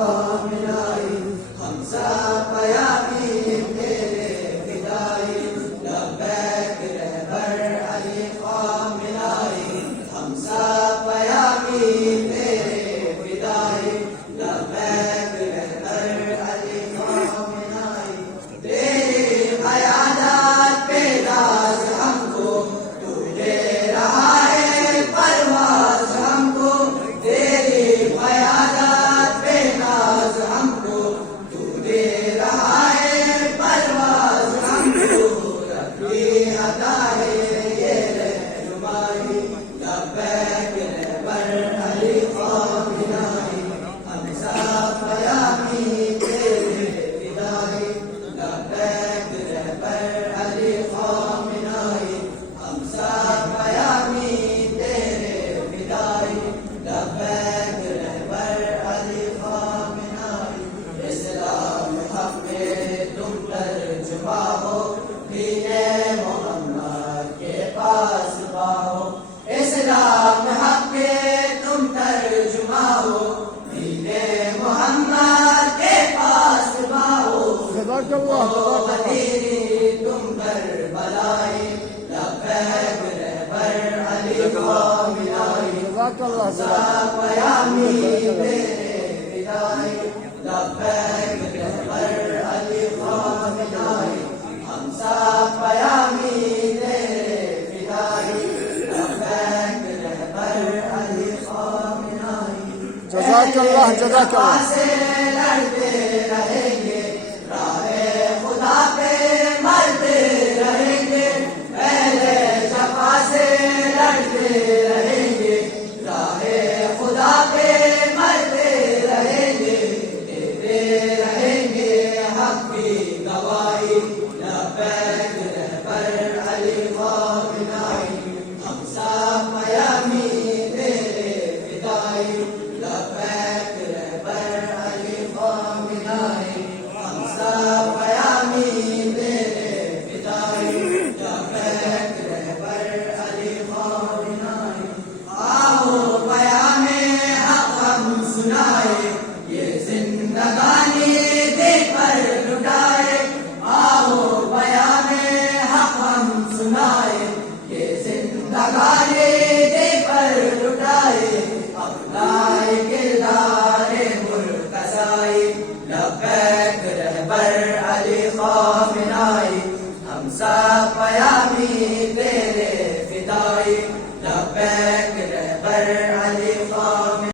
خامنائی حمزہ پیامی تیرے فدائی لبیک رہبر علی خامنائی حمزہ پیامی تیرے فدائی لبیک رہبر علی خامنائی تیری قیادت پہ ناز ہم کو تو دے رہا ہے پرواز ہم کو تیری قیادت پہ ناز ہم کو تو دے رہا ہے پرواز ہم کو ربی عطا ہے یہ رہنمائی لبیک رہبر علی خامنائی حمزہ پیامی تیرے فدائی لبیک رہبر علی خامنائی حمزہ پیامی تیرے فدائی لبیک رہبر علی خامنائی اسلام حق میں تم ترجمہ ہو دین محمد کے پاس پاؤ اسلام حق میں تم ترجمہ ہو دین محمد کے پاس پاؤ جزاک اللہ مدینی تم کربلائی لبیک رہبر علی خامنائی جزاک اللہ حمزہ پیامی تیرے فدائی لبیک رہبر علی خامنائی حمزہ پیامی تیرے فدائی لبیک رہبر علی خامنائی جزاک اللہ جزاک اللہ سے لڑتے رہیں گے راہ خدا پہ مرتے رہیں گے پہلے جفا سے لڑتے رہیں گے راہ خدا پہ مرتے رہیں گے دیتے رہیں گے حق کی گواہی لبیک رہبر علی خامنائی حمزہ پیامی تیرے فدائی لبیک رہبر علی خامنائی حمزہ پیامی تیرے فدائی لبیک رہبر علی خامنائی آؤ پیام حق ہم سنائیں